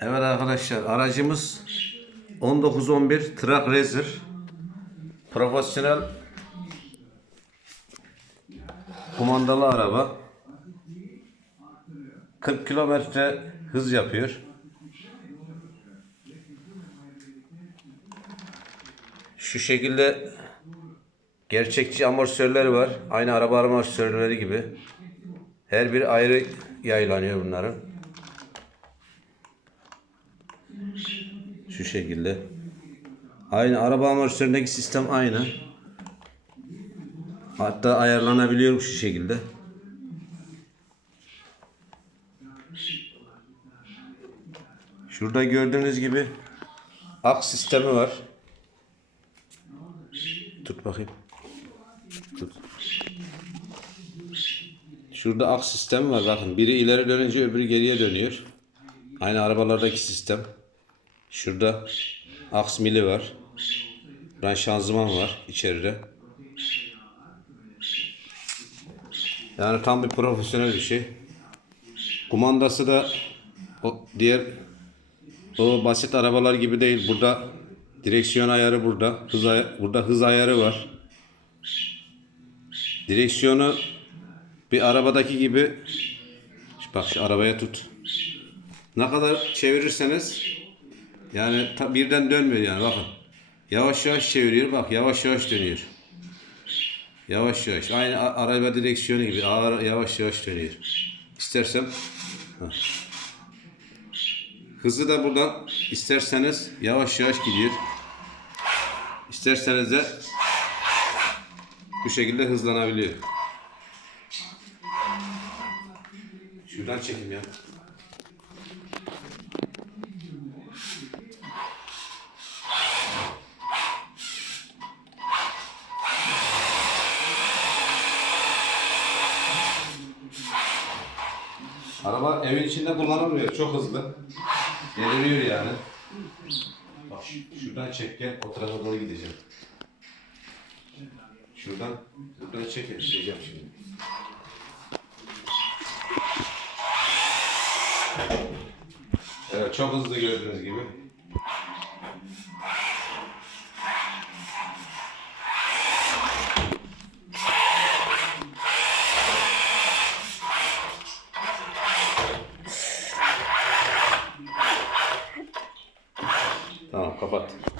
Evet arkadaşlar aracımız 1911 Truck Racer profesyonel kumandalı araba 40 kilometre hız yapıyor. Şu şekilde gerçekçi amortisörleri var. Aynı araba amortisörleri gibi. Her biri ayrı yaylanıyor bunların. Şu şekilde. Aynı araba amortisöründeki sistem aynı. Hatta ayarlanabiliyor şu şekilde. Şurada gördüğünüz gibi aks sistemi var. Tut bakayım. Tut. Şurada aks sistemi var bakın. Biri ileri dönünce öbürü geriye dönüyor. Aynı arabalardaki sistem. Şurada aks var. Buradan şanzıman var içeride. Yani tam bir profesyonel bir şey. Kumandası da o diğer o basit arabalar gibi değil. Burada direksiyon ayarı burada. Hız ay- burada hız ayarı var. Direksiyonu bir arabadaki gibi bak şu arabaya tut. Ne kadar çevirirseniz yani birden dönmüyor yani bakın. Yavaş yavaş çeviriyor bak yavaş yavaş dönüyor. Yavaş yavaş. Aynı araba direksiyonu gibi ağır yavaş yavaş dönüyor. İstersem Hah. Hızı da buradan isterseniz yavaş yavaş gidiyor. İsterseniz de bu şekilde hızlanabiliyor. Şuradan çekim ya. Araba evin içinde kullanılmıyor. Çok hızlı. Deliriyor yani. Bak şu- şuradan çek gel. O tarafa doğru gideceğim. Şuradan, buradan çek gideceğim şimdi. Evet çok hızlı gördüğünüz gibi. Kapat.